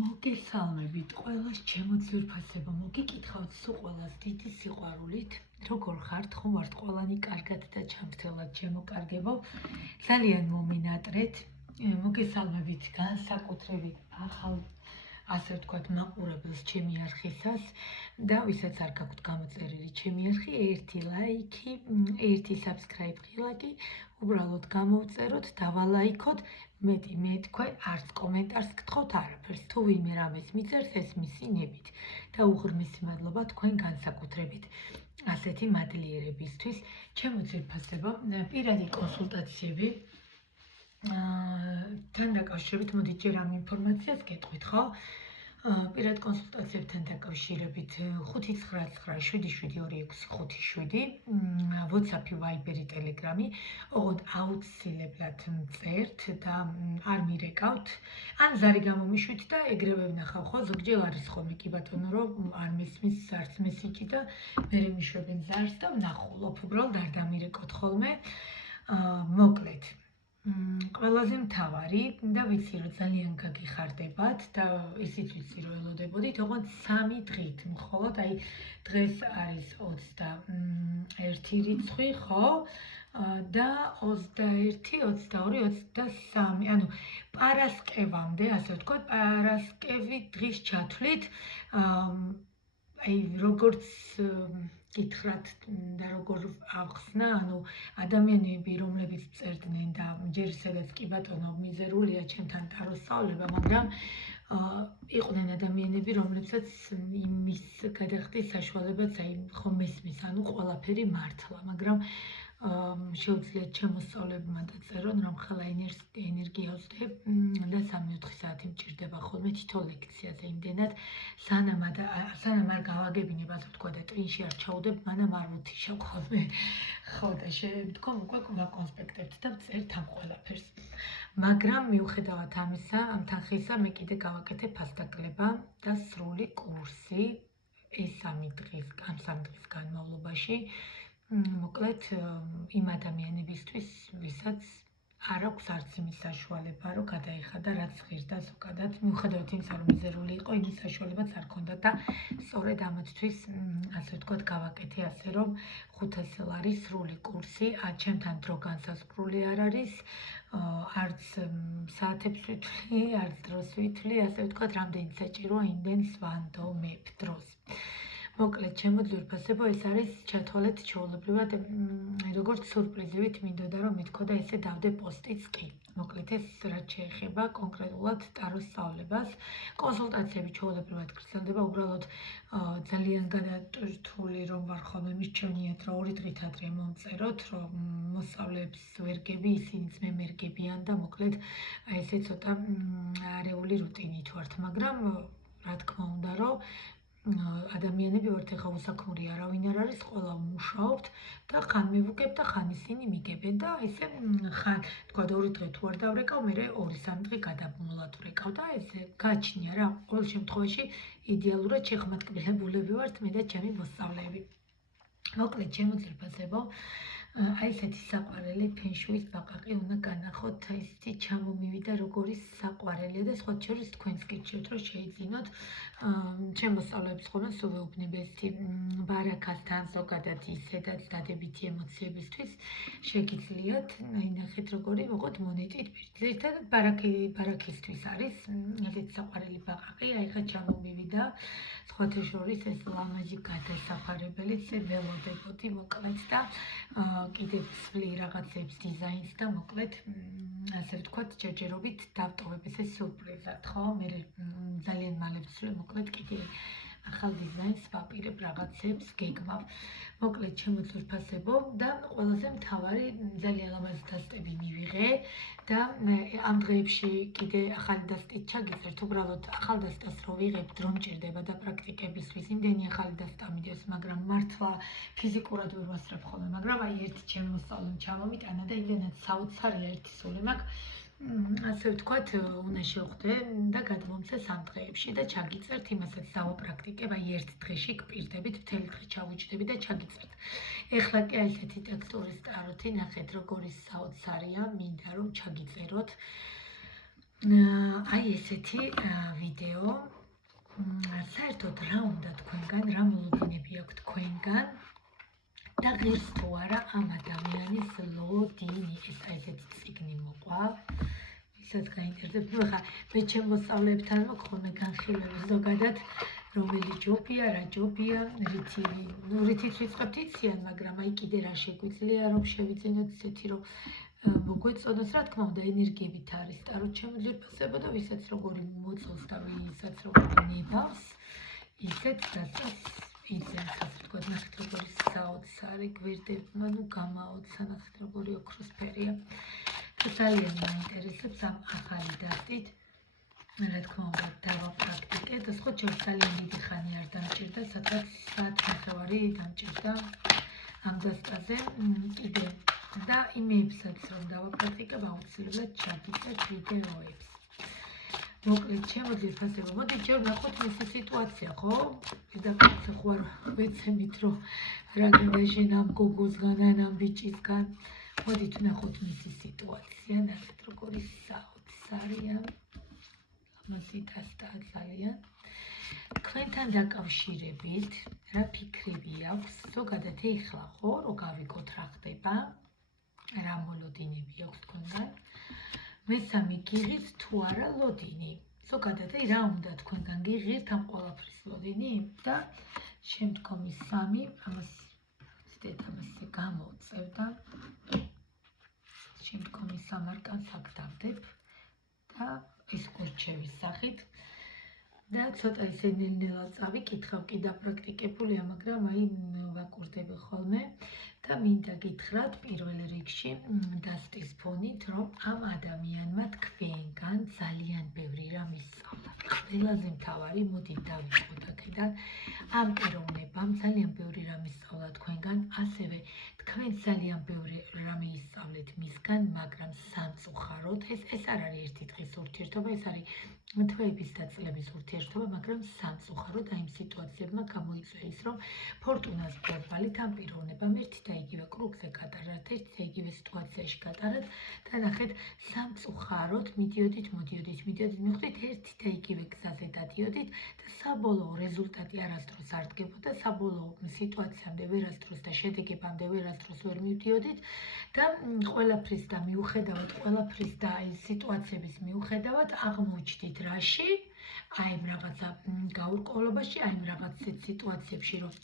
მოგესალმებით ყველას ჩემო ძვირფასებო, მოგიკითხავთ სულ ყველას დიდი სიყვარულით, როგორ ხართ, ხომ ვართ ყველანი კარგად და ჩამრთელად ჩემო კარგებო, ძალიან მომინატრეთ, მოგესალმებით განსაკუთრებით ახალ ასე ვთქვათ მაყურებელს ჩემი არხისას და ვისაც არ გაქვთ გამოწერილი ჩემი არხი, ერთი ლაიქი, ერთი subscribe ღილაკი, უბრალოდ გამოვწეროთ, დავალაიქოთ, მე თქვენ არც კომენტარს გთხოვთ არაფერს, თუ ვინმე რამეს მიწერს, ეს მისი ნებით და უღრმესი მადლობა თქვენ განსაკუთრებით ასეთი მადლიერებისთვის. ჩემო ძვირფასებო, პირადი კონსულტაციები თან დაკავშირებით მოდით ჯერ ამ ინფორმაციას გეტყვით, ხო? პირად კონსულტაციებთან დაკავშირებით 599772657, WhatsApp-ი, Viber-ი, Telegram-ი, ოღონდ აუცილებლად მწერთ და არ მირეკავთ, ან ზარი გამომიშვით და ეგრევე ვნახავ, ხო? ზოგჯერ არის ხოლმე კი ბატონო, რომ არ მესმის არც მესიჯი და მერე მიშვებენ ზარს და ვნახულობ, უბრალოდ არ დამირეკოთ ხოლმე. მოკლედ ყველაზე მთავარი და ვიცი რომ ძალიან გაგიხარდებათ და ისიც ვიცი რომ ელოდებოდით, ოღონდ 3 დღით, მხოლოდ აი დღეს არის 21 რიცხვი, ხო? და 21, 22, 23, ანუ პარასკევამდე, ასე ვთქვათ, პარასკევი დღის ჩათვლით, აი როგორც გითხრათ და როგორ ავხსნა, ანუ ადამიანები, რომლებიც წერდნენ და ჯერ სადაც კი ბატონო მიზერულია ჩემთან ტაროს სწავლება, მაგრამ იყვნენ ადამიანები, რომლებსაც იმის გადახდის საშუალებაც აი ხომ მესმის, ანუ ყველაფერი მართლა, მაგრამ შეუძლიათ ჩემოსწავლებმა დაწერონ, რომ ხელა ენერგია ვსდებ და 3-4 საათი მჭირდება ხოლმე თითო ლექციაზე იმდენად, სანამ არ გავაგებინებ, ასე ვთქვა და ტვინში არ ჩაუდებ, მანამ არ ვუთიშავ ხოლმე, ხო და შემდგომ უკვე ვაკონსპექტებთ და ვწერთ ამ ყველაფერს. მაგრამ მიუხედავად ამისა, ამ თანხისა მე კიდე გავაკეთებ ფასდაკლება და სრული კურსი ეს 3 დღის განმავლობაში. მოკლედ იმ ადამიანებისთვის, ვისაც არ აქვს არც იმის საშუალება, რომ გადაეხადა რაც ღირდა ზოგადად, მიუხედავად იმისა, რომ მიზერული იყო, იმის საშუალებაც არ ჰქონდა და სწორედ ამათთვის, ასე ვთქვათ, გავაკეთე ასე, რომ 500 ლარის სრული კურსი, ჩემთან დრო განსაზღვრული არ არის, არც საათებს ვითვლი, არც დროს ვითვლი, ასე ვთქვათ, რამდენი საჭიროა იმდენს ვანდომებ დროს. მოკლედ, ჩემო ძვირფასებო, ეს არის ჩათვალეთ ჩვეულებრივად, როგორც სურპრიზივით მინდოდა რომ მithქოდა ესე დავდე პოსტიც კი. მოკლედ, ეს რაც შეეხება კონკრეტულად ტაროს სწავლებას, კონსულტაციები ჩვეულებრივად გრძელდება, უბრალოდ ძალიან გადატვირთული რომ ვარ ხოლმე მირჩევნიათ, რომ 2 დღით ადრე მომწეროთ, რომ მოსწავლეებს ვერ გები, ისინიც მე მერგებიან და მოკლედ ესე ცოტა არეული რუტინით ვართ, მაგრამ რა თქმა უნდა, რომ ადამიანები ვართ, ეხლა უსაქმური არავინ არ არის, ყველა ვმუშაობთ და ხან მივუგებ და ხან ისინი მიგებენ და ესე ხან თქვა 2 დღე თუ არ დავრეკავ, მერე 2-3 დღე გადაბმულად ვრეკავ და ესე გაჩნია რა, ყოველ შემთხვევაში იდეალურად შეხმატკბილებულები ვართ მე და ჩემი მოსწავლეები. მოკლედ, ჩემო ძვირფასებო, აი ესეთი საყვარელი ფენშუის ბაყაყი უნდა განახოთ, ესეთი ჩამომივიდა როგორი საყვარელია და სხვა შორის თქვენს გირჩევთ, რომ შეიძინოთ ჩემ მოსწავლეებს ხოლმე სულ ვეუბნები ესეთი ბარაქასთან ზოგადად ისედაც დადებითი ემოციებისთვის შეგიძლიათ, აი ნახეთ როგორი მოყოთ მონეტით პირით. ზოგადად ბარაქისთვის არის ესეთი საყვარელი ბაყაყი, აი ხა ჩამომივიდა, სხვათა შორის ეს ლამაზი გადასახარებელიც ველოდებოდი მოკლედ და კიდევ ვცვლი რაღაცებს დიზაინს და მოკლედ ასე ვთქვათ, ჯერჯერობით დავტოვებ ესე სიურპრიზად, ხო? მე ძალიან მალე ვცვლი, მოკლედ კიდე ახალ დიზაინს ვაპირებ რაღაცებს, გეგმავ. მოკლედ, ჩემო ძვირფასებო და ყველაზე მთავარი ძალიან ლამაზი დასტები მივიღე და ამ დღეებში კიდე ახალი დასტით ჩაგიწერთ, უბრალოდ ახალ დასტას რო ვიღებთ, რომ მჭირდება და პრაქტიკებისთვის იმდენი ახალი დასტა მიდის, მაგრამ მართლა ფიზიკურად ვერ ვასწრებ ხოლმე, მაგრამ აი ერთი ჩემი მოსწავლემ ჩამომიტანა და იმდენად საოცარია ერთი სული მაქვს, ასე ვთქვათ, უნდა შევხვდე და გადმომცე 3 დღეებში და ჩაგიწერთ, იმასაც დავაპრაქტიკებ, აი ერთ დღეში გპირდებით, მთელი დღე ჩავიჯდები და ჩაგიწერთ. ეხლა კი აი ესეთი ტექსტურის ტაროთი, ნახეთ როგორი საოცარია, მინდა რომ ჩაგიწეროთ. აი ესეთი ვიდეო საერთოდ რა უნდა თქვენგან, რა მოლოდინები აქვს თქვენგან და ღირს თუ არა ამ ადამიანის ლოდინი, ესეთი წიგნი მოყვა, ვისაც გაინტერესებს. ნუ ხა მე ჩემ მოსწავლეებთან მოგხოლმე განხილვები ზოგადად, რომელი ჯობია, რა ჯობია, რითიც ვიწყებთ იციან, მაგრამ აი კიდე რა შეგვიძლია რომ შევიძინოთ ისეთი რომ მოგვეწონოს, რა თქმა უნდა, ენერგიებით არის ტაროთ შემოძირფასება და ვისაც როგორი მოწონს და ვისაც როგორი ნებავს, ისეთ დასას იძენს, ასე ვთქვათ, ნახეთ როგორი საოცარი გვერდებმა, ნუ გამაოცა, ნახეთ როგორი ოქროსფერია. ძალიან მაინტერესებს ამ ახალი დასტით, რა თქმა უნდა, დავაპრაქტიკე და სხვა ჩემს ძალიან დიდი ხანი არ დამჭირდა, სადღაც საათნახევარი დამჭირდა ამ დასტაზე კიდე. და იმეებსაც რომ დავაპრაქტიკებ, აუცილებლად ჩაგიწერთ ვიდეოებს. მოკლედ, შემოძირფასება. მოდით ჯერ ნახოთ მისი სიტუაცია, ხო? პირდაპირ ხო არ ვეცემით რომ რა გინდა ამ გოგოსგან ან ამ ბიჭისგან. მოდით ნახოთ მისი სიტუაცია, ნახეთ როგორი საოცარია. ამაზე დასტა ძალიან. თქვენთან დაკავშირებით რა ფიქრები აქვს? ზოგადად ეხლა ხო, რო გავიგოთ რა ხდება. რა მოლოდინები აქვს თქვენგან? მესამე გიღით თუ არა ლოდინი? ზოგადად რა უნდა თქვენგან გიღით ამ ყველაფრის ლოდინი? და შემდგომი სამი ამას ამასე გამოვწევ და შემდგომი სამარკანს აგდავდებ და ეს ყურჩევის სახით და ცოტა ისე ნელ-ნელა წავიკითხავ, კი დაპრაქტიკებულია, მაგრამ აი ვაკურდები ხოლმე და მინდა გითხრათ პირველ რიგში დასტის ფონით, რომ ამ ადამიანმა თქვენგან ძალიან ბევრი რამ ისწავლა. ყველაზე მთავარი, მოდით დავიწყოთ აქედან, ამ პიროვნებამ ძალიან ბევრი რამ ისწავლა თქვენგან, ასევე თქვენ ძალიან ბევრი რამ ისწავლეთ მისგან, მაგრამ სამწუხაროდ ეს არ არის ერთი დღის ურთიერთობა, ეს არის თვეების და წლების ურთიერთობა, მაგრამ სამწუხაროდ აი იმ სიტუაციებმა გამოიწვია ის, რომ ფორტუნას ბერბალით ამ პიროვნებამ ერთი და იგივე კრუგზე გადარათ, ერთი და იგივე სიტუაციაში გადარათ და ნახეთ, სამწუხაროდ მიდიოდით, მივხვდით ერთი და იგივე გზაზე დადიოდით და საბოლოო რეზულტატი არასდროს არ დგებოდა, საბოლოო სიტუაციამდე ვერასდროს და შედეგებამდე ვერასდროს ვერ მივდიოდით და ყველაფრის და მიუხედავად ყველაფრის და აი სიტუაციების მიუხედავად აღმოჩნდით რაში? აი ამ რაღაცა გაურკვევლობაში, აი ამ რაღაც სიტუაციებში, რომ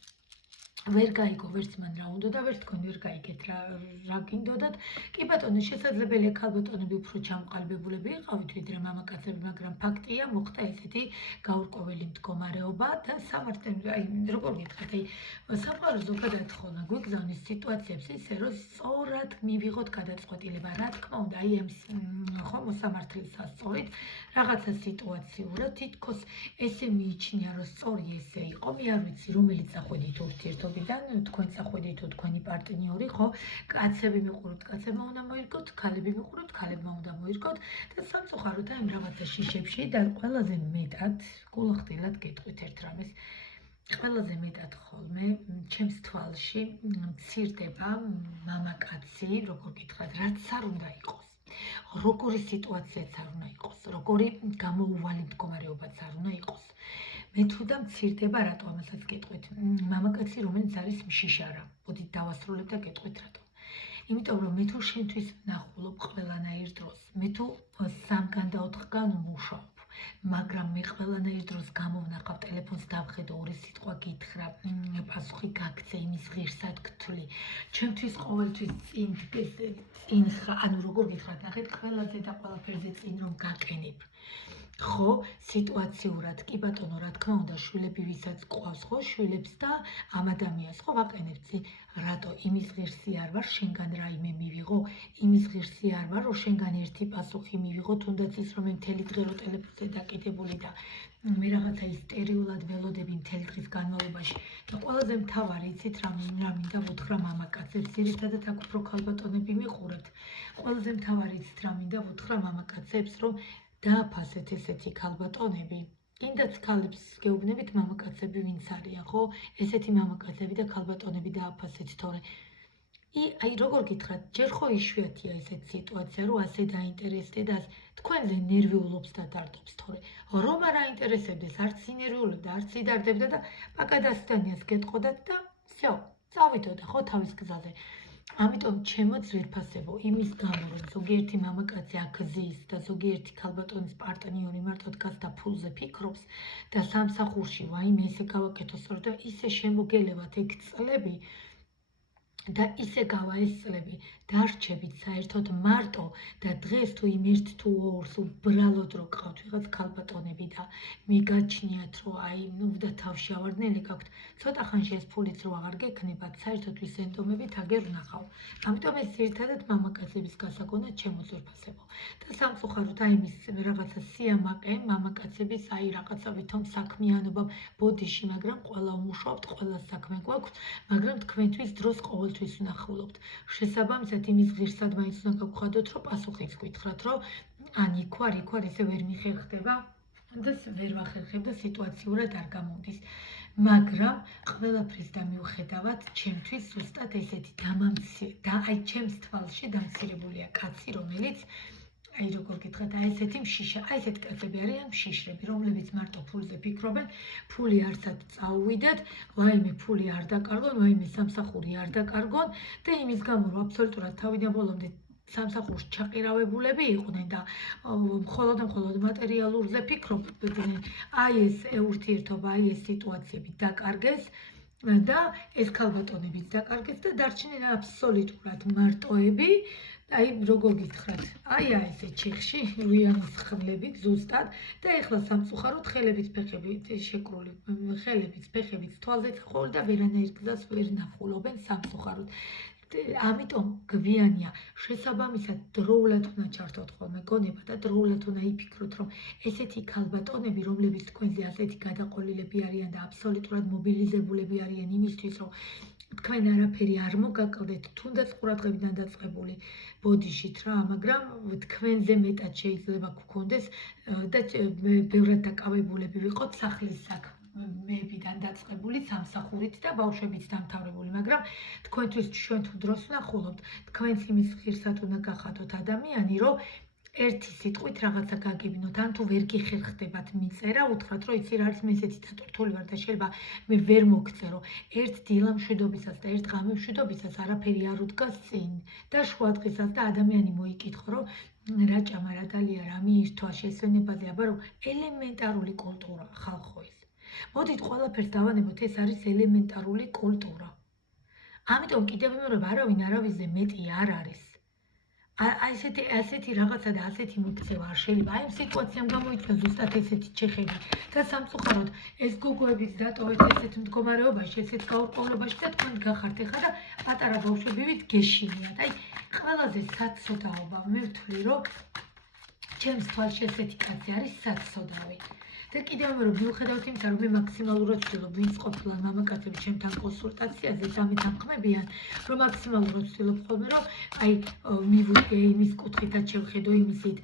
ვერ გაიგო ვერც მან რა უნდა და ვერც თქვენ ვერ გაიგეთ რა გინდოდათ. კი ბატონო, შესაძლებელია ქალბატონები უფრო ჩამოყალიბებულები იყავით ვიდრე მამაკაცები, მაგრამ ფაქტია, მოხდა ესეთი გაურკვეველი მდგომარეობა და სამართლე, აი როგორ გითხრათ, აი სამყარო ზოგადად ხოლმე გვიგზავნის სიტუაციებს ისე, რომ სწორად მივიღოთ გადაწყვეტილება. რა თქმა უნდა, აი ამ ხო მოსამართლის სასწორით რაღაცა სიტუაციურად თითქოს ესე მიიჩნია, რომ სწორი ესე იყო, მე არ ვიცი, რომელიც ახვედით ურთიერთობა თქვენ წახვედით თუ თქვენი პარტნიორი, ხო? კაცები მიყუროთ, კაცებმა უნდა მოირგოთ, ქალები მიყუროთ, ქალებმა უნდა მოირგოთ და სამწუხაროდ აი რაღაცა შიშებში და ყველაზე მეტად გულახდილად გეტყვით ერთ რამეს. ყველაზე მეტად ხოლმე ჩემს თვალში მცირდება მამაკაცი, როგორ გითხრათ, რაც არ უნდა იყოს. როგორი სიტუაციაც არ უნდა იყოს, როგორი გამოუვალი მდგომარეობაც არ უნდა იყოს. მე თუ და მცირდება, რატო ამასაც გეტყვით? მამაკაცი, რომელიც არის მშიშარა. მოდით დავასრულებ და გეტყვით რატო. იმიტომ რომ მე თუ შენთვის ვნახულობ ყველანაირ დროს, მე თუ 3-გან და 4-გან ვმუშაობ, მაგრამ მე ყველანაირ დროს გამოვნახავ, ტელეფონს დავხედო, ორი სიტყვა გითხრა, პასუხი გაგცე, იმის ღირსად გთვლი. ჩემთვის ყოველთვის წინ ხა, ანუ როგორ გითხრათ, ნახეთ, ყველაზე და ყველაფერზე წინ რომ გაკენებ. ხო, სიტუაციურად, კი ბატონო, რა თქმა უნდა, შვილები ვისაც ყავს, ხო, შვილებს და ამ ადამიანს ხო ვაყენებთ, რატო იმის ღირსი არ ვარ, შენგან რაიმე მივიღო, იმის ღირსი არ ვარ, რომ შენგან ერთი პასუხი მივიღო, თუნდაც ის რომ მე მთელი დღე რო ტელეფონზე დაკიდებული და მე რაღაცა ისტერიულად ველოდები მთელი დღის განმავლობაში და ყველაზე მთავარი, იცით რა მინდა ვუთხრა მამაკაცებს, ძირითადად აქ უფრო ქალბატონები მიყურებთ. ყველაზე მთავარი იცით რა მინდა ვუთხრა მამაკაცებს, რომ დააფასეთ ესეთი ქალბატონები. კიდაც ქალებს გეუბნებით მამაკაცები ვინც არიან, ხო? ესეთი მამაკაცები და ქალბატონები დააფასეთ, თორე აი როგორ გითხრათ, ჯერ ხო იშვიათია ესეთ სიტუაცია, რომ ასე დაინტერესდე და თქვენზე ნერვიულობს და დარდობს, თორე რომ არ აინტერესებდეს, არც ინერვიულებდა, არც იდარდებდა და პაკადასტანიას გეტყოდათ და всё, წავიდოდა ხო თავის გზაზე. ამიტომ ჩემო ძვირფასებო, იმის გამო რომ ზოგიერთი მამაკაცი აქ-ზის და ზოგიერთი ქალბატონის პარტნიორი მარტო დგას და ფულზე ფიქრობს და სამსახურში ვაიმე ესე გავაკეთო სწორად და ისე შემოგელევათ ეგ წლები და ისე გავა ეს წლები, დარჩებით საერთოდ მარტო და დღეს თუ იმ ერთ თუ ორს უბრალოდ რო გყავთ ვიღაც ქალბატონები და მიგაჩნიათ რომ აი ნუ და თავში ავარდნელი გაქვთ, ცოტა ხანში ეს ფულიც რო აღარ გექნებათ, საერთოდ ვისენდომებით აგერ ვნახავ. ამიტომ ეს ერთადად მამაკაცების გასაგონად ჩემო ძვირფასებო. და სამწუხაროდ აი იმის რაღაცა სიამაყე მამაკაცების აი რაღაცა ვითომ საქმიანობამ ბოდიში, მაგრამ ყველა ვმუშაობთ, ყველა საქმე გვაქვს, მაგრამ თქვენთვის დროს ყოველთვის ვნახულობთ. შესაბამისად იმის ღირსად მაინც უნდა გავხადოთ, რომ პასუხიც გითხრათ, რომ ან იქ ვარ, ესე ვერ მიხერხდება და ვერ ვახერხებ და სიტუაციურად არ გამოდის. მაგრამ ყველაფრის დამიუხედავად, ჩემთვის ზუსტად ესეთი და აი ჩემს თვალში დამცირებულია კაცი, რომელიც აი როგორ გითხრათ, აი ესეთი მშიშა, აი ესეთი კაცები არიან მშიშრები, რომლებიც მარტო ფულზე ფიქრობენ, ფული არსად წაუვიდათ, ვაიმე ფული არ დაკარგონ, ვაიმე სამსახური არ დაკარგონ და იმის გამო რომ აბსოლუტურად თავიდან ბოლომდე სამსახურში ჩაყირავებულები იყვნენ და მხოლოდ და მხოლოდ მატერიალურზე ფიქრობდნენ, აი ეს ურთიერთობა, აი ეს სიტუაციები დაკარგეს და ეს ქალბატონებიც დაკარგეს და დარჩნენ აბსოლუტურად მარტოები. აი როგორ გითხრათ, აი ესე ჩიხში რუიანის ხმლებით ზუსტად და ეხლა სამწუხაროდ ხელებით ფეხებით შეკრული, ხელებით ფეხებით თვალზე წახული და ვერანაირ გზას ვერ ნახულობენ სამწუხაროდ. ამიტომ გვიანია შესაბამისად დროულად უნდა ჩართოთ ხოლმე გონება და დროულად უნდა იფიქროთ, რომ ესეთი ქალბატონები, რომლებიც თქვენზე ასეთი გადაყოლილები არიან და აბსოლუტურად მობილიზებულები არიან იმისთვის, რომ თქვენ არაფერი არ მოგაკლდეთ, თუნდაც ყურადღებიდან დაწყებული ბოდიშით რა, მაგრამ თქვენზე მეტად შეიძლება გქონდეს და ბევრად დაკავებულები ვიყოთ სახლის საქმეებიდან დაწყებული სამსახურით და ბავშვებით დამთავრებული, მაგრამ თქვენთვის ჩვენ თუ დროს ვნახულობთ, თქვენც იმის ღირსად უნდა გახადოთ ადამიანი, რომ ერთი სიტყვით რაღაცა გაგიბნოთ, ან თუ ვერ გიხერხდებათ მიწერა, უთხრათ, რომ იცი რა არის, მე ესეთი დატვირთული ვარ და შეიძლება მე ვერ მოგწერო. ერთ დილა მშვიდობისას და ერთ ღამე მშვიდობისას არაფერი არ უდგას წინ და შუა დღესაც და ადამიანი მოიკითხო, რომ რა ჭამა, რა დალია, რა მიირთვა შესვენებაზე, აბა რომ ელემენტარული კულტურა ხალხო ეს. მოდით ყველაფერს დავანებოთ, ეს არის ელემენტარული კულტურა. ამიტომ კიდევ ვიმეორებ, არავინ არავისზე მეტი არ არის. ასეთი რაღაცა და ასეთი მოქცევა არ შეიძლება. აი ამ სიტუაციამ გამოიწვია ზუსტად ესეთი ჩეხები და სამწუხაროდ ეს გოგოებიც დატოვეთ ესეთ მდგომარეობაში, ესეთ გაურკვევლობაში და თქვენ გახართ ეხლა და პატარა ბავშვები ვით გეშინიათ. აი ყველაზე საცოდაობა მე ვთვლი, რომ ჩემს თვალში ესეთი კაცი არის საცოდავი. და კიდევ რომ მიუხედავად იმისა, რომ მე მაქსიმალურად ვცდილობ, ვინც ყოფილან მამაკაცები ჩემთან კონსულტაციაზე და მეთანხმებიან, რომ მაქსიმალურად ვცდილობ ხოლმე, რომ აი მივუდგე იმის კუთხითაც შევხედო იმისით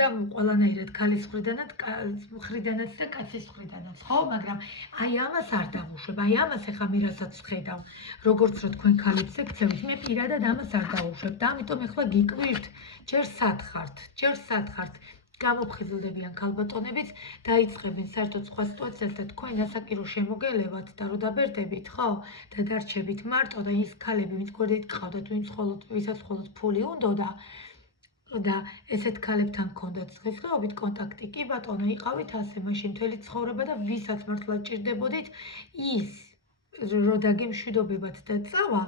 და ყველანაირად ქალის მხრიდანაც და კაცის მხრიდანაც, ხო, მაგრამ აი ამას არ დავუშვებ, აი ამას ეხა მე რასაც ვხედავ, როგორც რომ თქვენ ქალებს ეკცევით, მე პირადად ამას არ დავუშვებ და ამიტომ ეხლა გიკვირთ, ჯერ სად ხართ გამოფხიზლდებიან ქალბატონებიც, დაიწყებენ საერთოდ სხვა სიტუაციას და თქვენ ასაკირო შემოგელევათ და რო დაბერდებით, ხო? და დარჩებით მარტო და ის ქალები, ვინც გვერდით გყავდათ, ვისაც მხოლოდ ფული უნდოდა და ესეთ ქალებთან გქონდათ დღესდღეობით კონტაქტი, კი ბატონო, იყავით ასე, მაშინ მთელი ცხოვრება და ვისაც მართლა ჭირდებოდით, ის რო დაგემშვიდობებათ და წავა,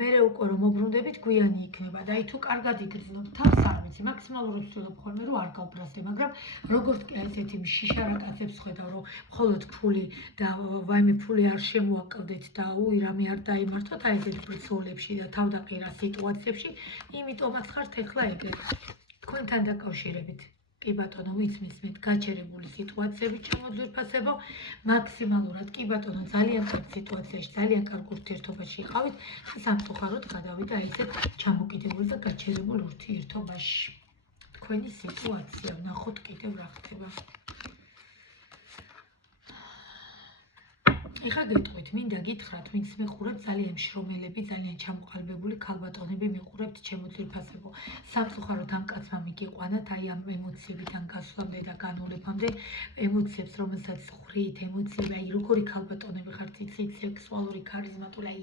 მერე უკვე რომ მობრუნდებით გვიანი იქნება და აი თუ კარგად იგრძნობ თავს არ ვიცი, მაქსიმალურად ვცდილობ ხოლმე რომ არ გავბრაზდე, მაგრამ როგორც კი ესეთი მშიშარა კაცებს ხედავ, რომ მხოლოდ ფული და ვაიმე ფული არ შემოაკლდეთ და უი რამე არ დაიმართოთ აი ესეთ ბრწოლებში და თავდაყირა სიტუაციებში, იმიტომაც ხართ ეხლა ეგრე. თქვენთან დაკავშირებით კი ბატონო, ვიცმის მე გაჩერებული სიტუაციები შემოძვირფასებო, მაქსიმალურად კი ბატონო, ძალიან კარგ სიტუაციაში, ძალიან კარგ ურთიერთობაში იყავით და სამწუხაროდ გადავიდა ესეთ ჩამოკიდებული და გაჩერებულ ურთიერთობაში. თქვენი სიტუაცია, ვნახოთ კიდევ რა ხდება. ეხლა გეტყვით, მინდა გითხრათ, ვინც მიყურებთ ძალიან შრომელები, ძალიან ჩამოყალიბებული ქალბატონები მიყურებთ ჩემო ძვირფასებო. სამწუხაროდ ამ კაცმა მიგიყვანათ, აი ამ ემოციებიდან გასვლამდე და განულებამდე, ემოციებს, რომელსაც ხრით, ემოციები, აი როგორი ქალბატონები ხართ, იცით, სექსუალური ქარიზმატული, აი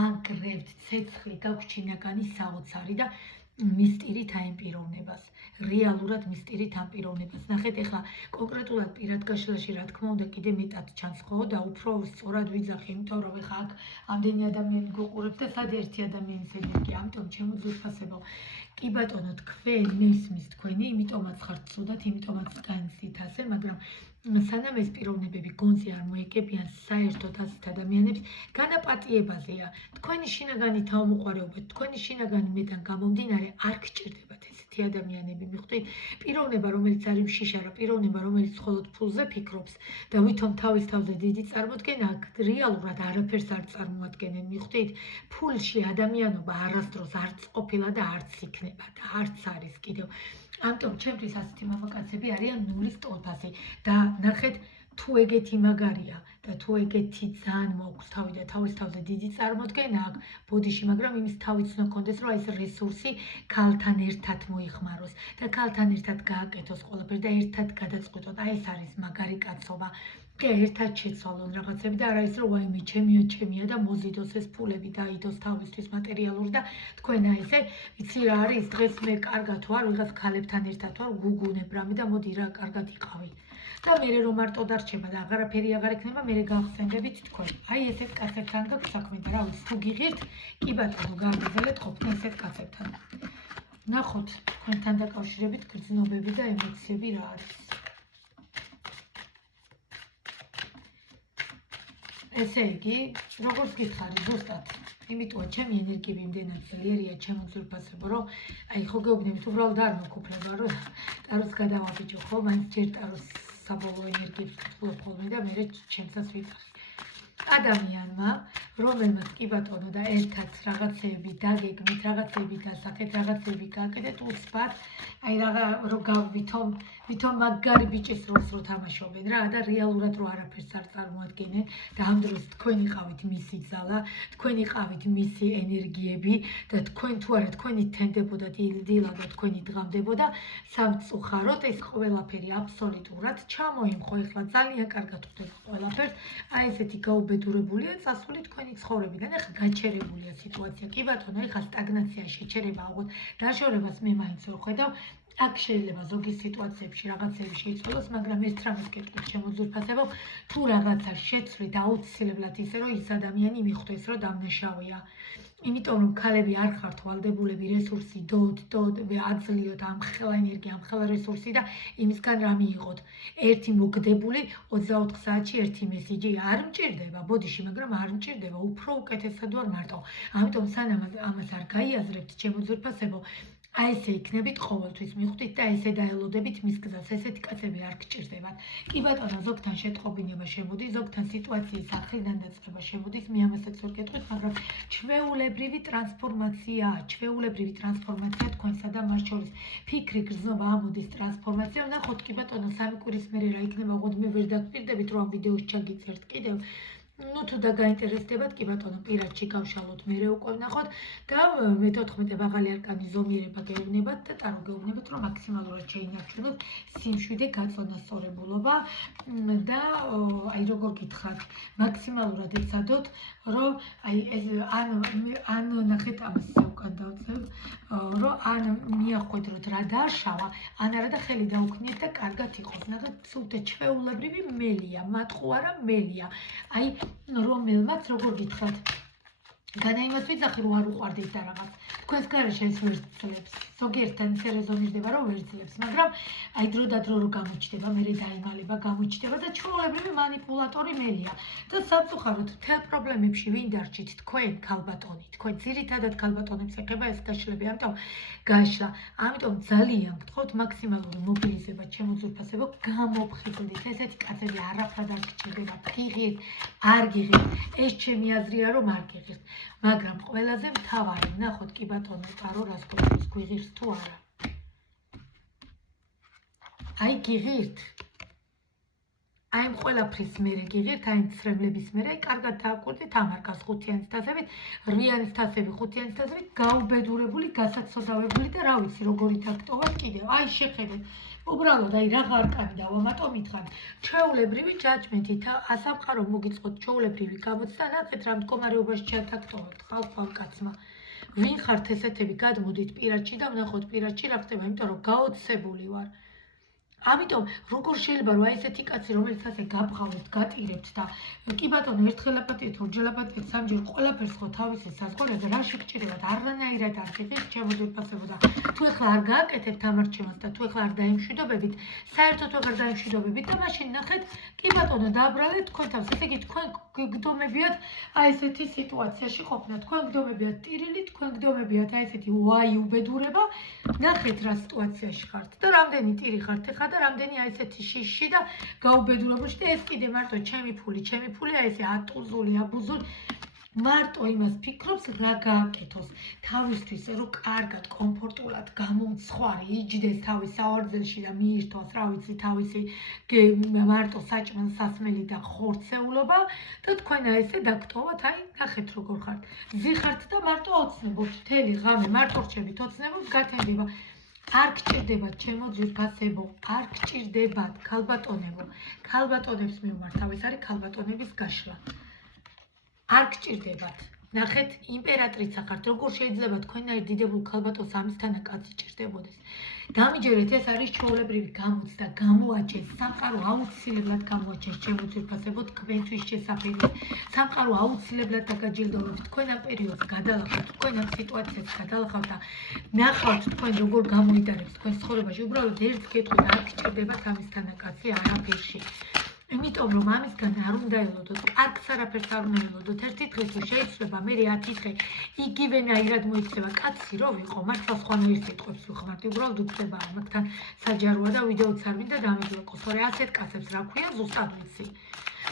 ანგრევთ, ცეცხლი გაქვთ შინაგანი საოცარი და მისტირით აემპიროვნებას. რეალურად მისტირით ამპიროვნებას. ნახეთ, ეხლა კონკრეტულად პირადგაშლაში რა თქმა უნდა კიდე მეტად ჩანს ხო და უფრო სწორად ვიძახი, იმიტომ რომ ეხლა აქ ამდენი ადამიანი გუყურებს და სად ერთი ადამიანის ენერგია, ამიტომ ჩემო ძვირფასებო, კი ბატონო, თქვენ მესმის თქვენი, იმიტომაც ხართ ცუდად, იმიტომაც განცდით ასე, მაგრამ სანამ ეს პიროვნებები გონზე არ მოეკებიან საერთოდ ასეთ ადამიანებს, განაპატიებაზეა. თქვენი შინაგანი თავმოყარეობა, თქვენი შინაგანი მედან გამომდინარე არ გჭირდებათ ესეთი ადამიანები, მიხვდით? პიროვნება, რომელიც არის მშიშარა, პიროვნება, რომელიც მხოლოდ ფულზე ფიქრობს და ვითომ თავის თავზე დიდი წარმოდგენა აქვს, რეალურად არაფერს არ წარმოადგენენ, მიხვდით? ფულში ადამიანობა არასდროს არც ყოფილა და არც იქნება და არც არის კიდევ. ამიტომ ჩემთვის ასეთი მამაკაცები არიან ნულის ტოლფასი და ნახეთ, თუ ეგეთი მაგარია და თუ ეგეთი ძალიან მოაქვს თავი და თავის თავზე დიდი წარმოდგენა აქვს ბოდიში, მაგრამ იმის თავიც უნდა კონდეს, რომ ეს რესურსი ქალთან ერთად მოიხმაროს და ქალთან ერთად გააკეთოს ყველაფერი და ერთად გადაწყვიტოთ. აი ეს არის მაგარი კაცობა. კი, ერთად შეცვალონ რაღაცები და არა ის რომ ვაიმე ჩემია და მოზიდოს ეს ფულები და აიდოს თავისთვის მატერიალური და თქვენ აი ესე ვიცი რა არის დღეს მე კარგად ვარ, ვიღაც ქალებთან ერთად ვარ, გუგუნებ რამე და მოდი რა კარგად იყავი. და მე რომ მარტო დარჩება და აღარაფერი აღარ ექნება, მე გავხსენდებით თქვენ. აი ესეთ კაცებთან გაქვს საქმე და რა ვიცი, თუ გიღირთ, კი ბატონო, გააგრძელეთ ყოფნა ესეთ კაცებთან. ნახოთ, თქვენთან დაკავშირებით გრძნობები და ემოციები რა არის. ესე იგი, როგორც გითხარი, ზუსტად, იმიტომ ჩემი ენერგიები იმდენად ძლიერია, ჩემო ძვირფასებო, რომ აი ხო გეუბნებით, უბრალოდ არ მოგუფლება, რომ ტაროს გადავაბიჯო, ხო, მაინც ჯერ ტაროს საბოლოო ენერგიებს ვკითხულობ ხოლმე და მერე ჩემსაც ვიძახი. ადამიანმა, რომელმაც კი ბატონო და ერთად რაღაცეები დაგეგმით, რაღაცეები დასახეთ, რაღაცეები გააკეთეთ, უცბად, აი რომ ვითომ მაგარი ბიჭის როლს რო თამაშობენ რა და რეალურად რო არაფერს არ წარმოადგენენ და ამ დროს თქვენ იყავით მისი ძალა, თქვენ იყავით მისი ენერგიები და თქვენ თუ არა თქვენი თენდებოდა დილა და თქვენი დღამდებოდა, სამწუხაროდ ეს ყველაფერი აბსოლუტურად ჩამოიმხო. ეხლა ძალიან კარგად ხვდები ყველაფერს, აი ესეთი გაუბედურებულია წასული თქვენი ცხოვრებიდან. ეხლა გაჩერებულია სიტუაცია. კი ბატონო, ეხლა სტაგნაცია, შეჩერება, აღარ დაშორებას მე მაინც ვერ ხედავ. აქ შეიძლება ზოგი სიტუაციებში რაღაცები შეიცვალოს, მაგრამ ერთ რამეს გეტყვით, ჩემო ძვირფასებო, თუ რაღაცა შეცვლით აუცილებლად ისე, რომ ის ადამიანი მიხვდეს, რომ დამნაშავეა. იმიტომ რომ ქალები არ ხართ ვალდებულები რესურსი დოდ აძლიოთ ამხელა ენერგია, ამხელა რესურსი და იმისგან რა მიიღოთ. ერთი მოგდებული 24 საათში ერთი მესიჯი არ მჭირდება ბოდიში, მაგრამ არ მჭირდება, უფრო უკეთესად ვარ მარტო. ამიტომ სანამ ამას არ გაიაზრებთ, ჩემო ძვირფასებო, აი ესე იქნებით ყოველთვის, მიხვდით და ესე დაელოდებით მის გზას, ესეთი კაცები არ გჭირდებათ. კი ბატონო, ზოგთან შეტყობინება შემოდის, ზოგთან სიტუაციის ახლიდან დაწყება შემოდის, მე ამასაც ვერ გეტყვით, მაგრამ ჩვეულებრივი ტრანსფორმაცია თქვენსა და მას შორის. ფიქრი, გრძნობა, ამოდის ტრანსფორმაცია, ვნახოთ კი ბატონო, 3 კვირის მერე რა იქნება, ოღონდ მე ვერ დაგპირდებით, რომ ამ ვიდეოს ჩაგიწერთ კიდევ. ну თუ დაგაინტერესდებათ, კი ბატონო, პირადში გავშალოთ, მერე უკვე ვნახოთ და მე-14 მაღალი არკანი ზომიერება გეუბნებათ და ტარო გეუბნებათ, რომ მაქსიმალურად შეინარჩუნოთ სიმშვიდე, გაწონასწორებულობა და აი როგორ გითხრათ, მაქსიმალურად ეცადოთ, რომ აი ეს ან ნახეთ ამას უკან დავწევ, რომ ან მიახვედროთ რა დააშავა, ან არა და ხელი დაუქნიეთ და კარგად იყოს. ნახეთ, სულთა ჩვეულებრივი მელია, მატყუ არა მელია. აი რომელმაც როგორ გითხრათ, განაიმას ვიძახი, რომ არ უყვარდით და რაღაც. თქვენს გარეშე ეს ვერ ძლებს. ზოგიერთთან ისე რეზონირდება, რომ ვერ ძლებს, მაგრამ აი დრო და დრო რო გამოჩნდება, მერე დაიმალება, გამოჩნდება და ჩვეულებრივი манипуляტორი მელია. და სამწუხაროდ მთელ პრობლემებში ვინ დარჩით? თქვენ ქალბატონი. თქვენ ძირითადად ქალბატონებს ეხება ეს გაშლები, ამიტომ ძალიან გთხოვთ მაქსიმალური მობილიზება, ჩემო ძვირფასებო, გამოფხიზლდით. ესეთი კაცები არაფრად არ გჭირდებათ. გიღირთ, არ გიღირთ. ეს ჩემი აზრია, რომ არ გიღირთ. მაგრამ ყველაზე მთავარი, ნახოთ კი ბატონო, ტარო რას გვეუბნის, გვიღირთ თუ არა. აი გიღირთ. აი ამ ყველაფრის მერე გიღებთ, აი ამ ცრემლების მერე, კარგად დააკვირდით ამარკას 5-იანის თასებით, 8-იანის თასები 5-იანის თასებით, გაუბედურებული, გასაცოდავებული და რა ვიცი, როგორი დაგტოვოთ კიდევ. აი შეხედეთ. უბრალოდ აი რა გარკანი დავამატო მითხარ. ჩვეულებრივი ჯაჯმენტით ასამყარო მოგიწყოთ ჩვეულებრივი გამოცდა, ნახეთ რა მდგომარეობაში ჩათაგტოვოთ ხალხმა. ვინ ხართ ესეთები, გადმოდით პირადში და ვნახოთ პირადში რა ხდება, იმიტომ რომ გაოცებული ვარ. ამიტომ როგორ შეიძლება რომ აი ესეთი კაცი რომელიც ასე გაბღავებთ, გატირებთ და კი ბატონო ერთხელ აპატიეთ, ორჯერ აპატიეთ, სამჯერ ყველაფერს ხო თავისი საზღვრები რა შეგჭირებათ, არანაირად არ გიყის შემოძვირფასებოდა. თუ ეხლა არ გააკეთებთ ამარჩევას და თუ ეხლა არ დაიმშვიდობებით, საერთოდ ვეღარ დაიმშვიდობებით და მაშინ ნახეთ, კი ბატონო დააბრალეთ თქვენ თავს, ესე იგი თქვენ გგდომებიათ აი ესეთი სიტუაციაში ყოფნა, თქვენ გგდომებიათ ტირილი, თქვენ გგდომებიათ აი ესეთი ვაი უბედურება, ნახეთ რა სიტუაციაში ხართ და რამდენი ტირი ხართ ეხლა და რამდენი აი ესეთი შიში და გაუბედურებაში და ეს კიდე მარტო ჩემი ფული აი ესე ატუზული, აბუზული მარტო იმას ფიქრობს რა გააკეთოს თავისთვის რომ კარგად, კომფორტულად გამომცხვარი იჯდეს თავის საوارძელში და მიირთვას რა ვიცი თავისი მარტო საჭმელ-სასმელი და ხორცეულობა და თქვენ აი ესე დაგტოვოთ აი ნახეთ როგორ ხართ. ზიხართ და მარტო ოცნებობთ მთელი ღამე მარტო რჩებით ოცნებობთ გათენდება. არ გჭირდებათ ჩემო ძვირფასებო, არ გჭირდებათ ქალბატონებო. ქალბატონებს მივმართავ, ეს არის ქალბატონების გაშლა. არ გჭირდებათ. ნახეთ, იმპერატრიცა ხართ, როგორ შეიძლება თქვენნაირ დიდებულ ქალბატონს ამისთანა კაცი ჭირდებოდეს. დამიჯერეთ, ეს არის ჩვეულებრივი გამოცდა, გამოაჩენს, სამყარო აუცილებლად გამოაჩენს ჩემო ძვირფასებო თქვენთვის შესაძლებელი. სამყარო აუცილებლად დაგაჯილდოვებთ, თქვენ ამ პერიოდს გადალახავთ, თქვენ ამ სიტუაციას გადალახავთ და ნახავთ თქვენ როგორ გამოიტანებს თქვენ ცხოვრებაში. უბრალოდ ერთ კითხვით არ გჭირდებათ ამისთანა კაცი არაფერში. იმიტომ რომ ამისგან არ უნდა ელოდოთ, არც არაფერს არ უნდა ელოდოთ. ერთი დღე თუ შეიცვლება, მე 10 დღე იგივენაირად მოიქცევა კაცი რო ვიყო, მართლა სხვანაირ სიტყვებს ვიხმართ, უბრალოდ უხდება ამათთან საჯაროა და ვიდეოც არ მინდა დამიგვეყოს, თორე ასეთ კაცებს რა ქვია ზუსტად ვიცი.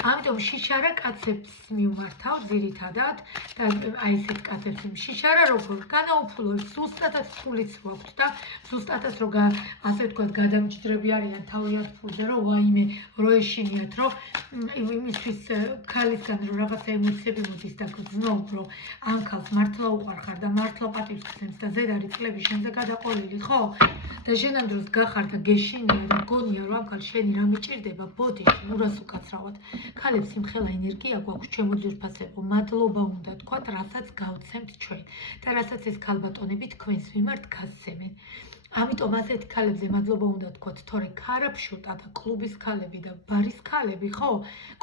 ამიტომ შიშარა კაცებს მივმართავ ძირითადად და აი ესეთ კაცებს შიშარა როგორ განაუფულოთ, ზუსტადაც ფულიც ვაქვთ და ზუსტადაც რო ასე ვთქვათ გადამჭდრები არიან თავიანთ ფულზე, რომ ვაიმე რო ეშინიათ, რომ იმისთვის ქალისგან რო რაღაცა ემოციები მოდის და გძნობ, რომ ამ ქალს მართლა უყვარხარ და მართლა პატივს გცემს და ზედ არის წლები შენზე გადაყოლილი, ხო? და შენ ამ დროს გახარ და გეშინია და გონია რომ ამ ქალს შენი რა მიჭირდება, ბოდიში, ნურას უკაცრავად. ქალებს იმხელა ენერგია გვაქვს ჩემო ძვირფასებო, მადლობა უნდა თქვათ, რასაც გავცემთ ჩვენ და რასაც ეს ქალბატონები თქვენს მიმართ გასცემენ. ამიტომ ასეთ ქალებზე მადლობა უნდა თქვათ, თორე ქარაფშუტა და კლუბის ქალები და ბარის ქალები, ხო?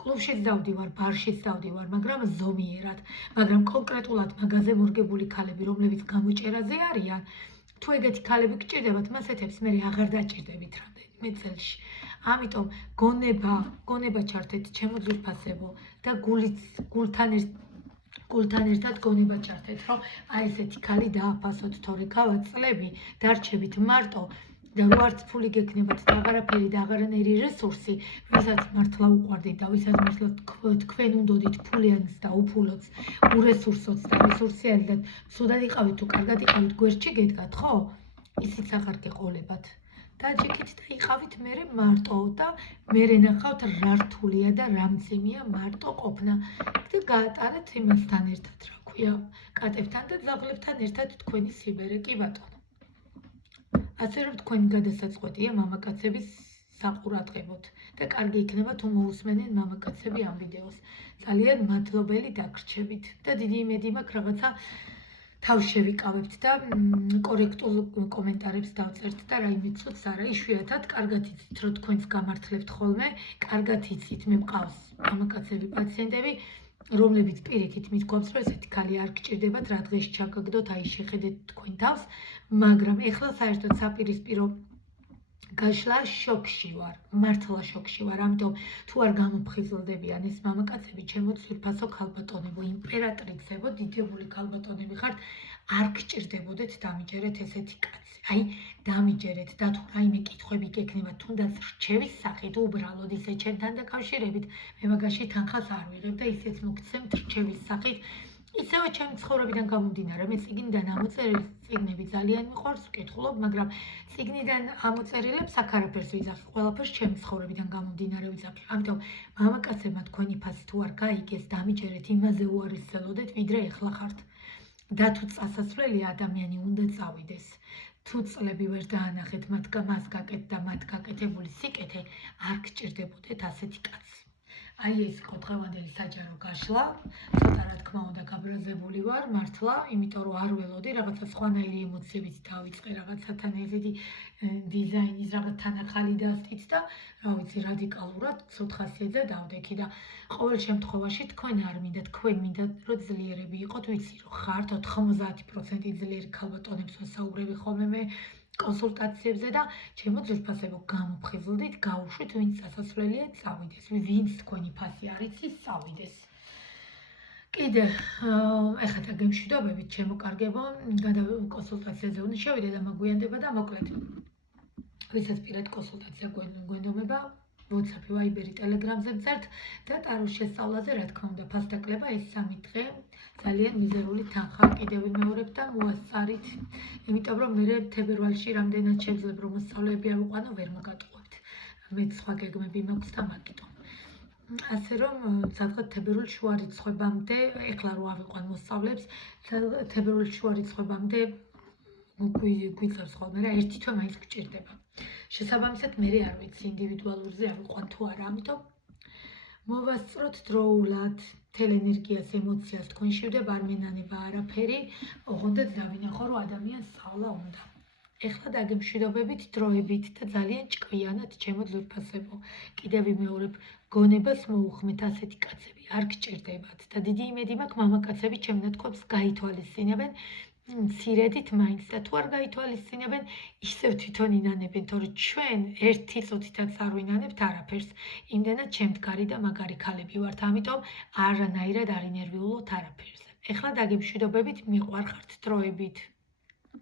კლუბშიც დავდივარ, ბარშიც დავდივარ, მაგრამ ზომიერად, მაგრამ კონკრეტულად მაღაზე მორგებული ქალები, რომლებიც გამოჭერაზე არიან, თუ ეგეთი ქალები გჭირდებათ, მასეთებს მე აღარ დაჭირდებით რამდენიმე წელში. ამიტომ გონება ჩართეთ ჩემო ძვირფასებო და გულთან ერთად გონება ჩართეთ, რომ აი ესეთი ქალი დააფასოთ, თორე გავა წლები დარჩებით მარტო და რო არც ფული გექნებათ და აღარაფერი და აღარანაირი რესურსი, ვისაც მართლა უყვარდით და ვისაც მართლა თქვენ უნდოდით ფულიანს და უფულოც, ურესურსოც და რესურსიანად, ცუდად იყავით თუ კარგად იყავით, გვერდში გედგათ, ხო? ისიც აღარ გეყოლებათ. და ჯიქით და იყავით მერე მარტო და მერე ნახავთ რა რთულია და რა მძიმეა მარტო ყოფნა და გაატარეთ იმასთან ერთად, რა ქვია, კატებთან და ძაღლებთან ერთად თქვენი სიბერე, კი ბატონო. ასე რომ თქვენი გადასაწყვეტია მამაკაცების საყურადღებოთ და კარგი იქნება თუ მოусმენენ მამაკაცები ამ ვიდეოს. ძალიან მადლობელი დაგრჩებით და დიდი იმედი მაქვს რაღაცა თავს შევიკავებთ და კორექტულ კომენტარებს დავწერთ და რაიმე ცუდს არა, იშვიათად კარგად იცით, რომ თქვენს გამართლებთ ხოლმე, კარგად იცით, მე მყავს მამაკაცები პაციენტები, რომლებიც პირიქით მithქვამს, რომ ესეთი ქალი არ გჭირდებათ, რა დღეს ჩაგაგდოთ, აი შეხედეთ თქვენ თავს, მაგრამ ეხლა საერთოდ საპირისპირო გაშლა შოკში ვარ, მართლა შოკში ვარ, ამიტომ თუ არ გამოფხიზლდებიან ეს მამაკაცები, ჩემო ძვირფასო ქალბატონებო, იმპერატრიცებო, დიდებული ქალბატონები ხართ, არ გჭირდებოდეთ დამიჯერეთ ესეთი კაცი. აი, დამიჯერეთ და თუ რაიმე კითხვები გექნება, თუნდაც რჩევის სახით, უბრალოდ ისე ჩემთან დაკავშირებით, მე მაგაში თანხას არ ვიღებ და ისეც მოგცემთ რჩევის სახით. ისევე ჩემი ცხოვრებიდან გამომდინარე, მე წიგნიდან ამოწერილი წიგნები ძალიან მიყვარს, ვკითხულობ, მაგრამ წიგნიდან ამოწერილებს აქ არაფერს ვიძახი, ყველაფერს ჩემი ცხოვრებიდან გამომდინარე ვიძახი. ამიტომ მამაკაცებმა თქვენი ფასი თუ არ გაიგეს, დამიჯერეთ, იმაზე უარესელოდეთ, ვიდრე ეხლა ხართ. და თუ წასასვლელი ადამიანი უნდა წავიდეს. თუ წლები ვერ დაანახეთ მას გაკეთ და მათ გაკეთებული სიკეთე, არ გჭირდებოდეთ ასეთი კაცი. აი ეს იყო დღევანდელი საჯარო გაშლა. ცოტა რა თქმა უნდა გაბრაზებული ვარ, მართლა, იმიტომ რომ არ ველოდი რაღაცა სხვანაირი ემოციებით დავიწყე რაღაცათან ესეთი დიზაინის რაღაცთან ახალი დასტით და რა ვიცი რადიკალურად ცოცხასიძე დავდექი და ყოველ შემთხვევაში თქვენ არ მინდა, თქვენ მინდა რომ ძლიერები იყოთ, ვიცი რომ ხართ 90% ძლიერი ქალბატონებს ვასაუბრები ხოლმე მე კონსულტაციებზე და ჩემო ძვირფასებო გამოფხიზლდით, გაუშვით, ვინც წასასვლელია წავიდეს, ვინც თქვენი ფასი არ იცის, წავიდეს. კიდე, ეხლა და გემშვიდობებით, ჩემო კარგებო, კონსულტაციაზე უნდა შევიდე და მაგვიანდება და მოკლედ. ვისაც პირად კონსულტაცია გვენდომება, WhatsApp, Viber, Telegram-ზე ვწერთ და ტაროს შესწავლაზე, რა თქმა უნდა, ფასდაკლება ეს 3 დღე ძალიან მიზერული თანხა კიდევ ვიმეორებ და მოასწარით, იმიტომ რომ მე თებერვალში რამდენად შევძლებ რომ მოსწავლეები არ უყანო, ვერ მოგატყუებთ. მე სხვა გეგმები მაქვს და მაგიტო. ასე რომ სადღაც თებერვალ შუა რიცხვებამდე, ეხლა რო ავიყვან მოსწავლეებს, თებერვალ შუა რიცხვებამდე გვიწევს ხოლმე რა, ერთი თვე მაინც გჭირდება. შესაბამისად მე არ ვიცი ინდივიდუალურზე ავიყვან თუ არა, ამიტომ მოვასწროთ დროულად თელ ენერგიას, ემოციას თქვენ შევდება არ მენანება არაფერი, ოღონდ დავინახო რომ ადამიანს სწავლა უნდა. ეხლა დაგემშვიდობებით დროებით და ძალიან ჭკვიანად ჩემო ძვირფასებო. კიდევ ვიმეორებ, გონებას მოუხმეთ ასეთი კაცები, არ გჭირდებათ და დიდი იმედი მაქვს მამაკაცები ჩემ ნათქვამს გაითვალისწინებენ მცირედით მაინც და თუ არ გაითვალისწინებენ, ისევ თვითონ ინანებენ, თორემ ჩვენ ერთი წუთითაც არ ვინანებთ არაფერს. იმდენად ჩემდგარი და მაგარი ქალები ვართ, ამიტომ არანაირად არ ინერვიულობთ არაფერზე. ეხლა დაგემშვიდობებით, მიყვარხართ დროებით.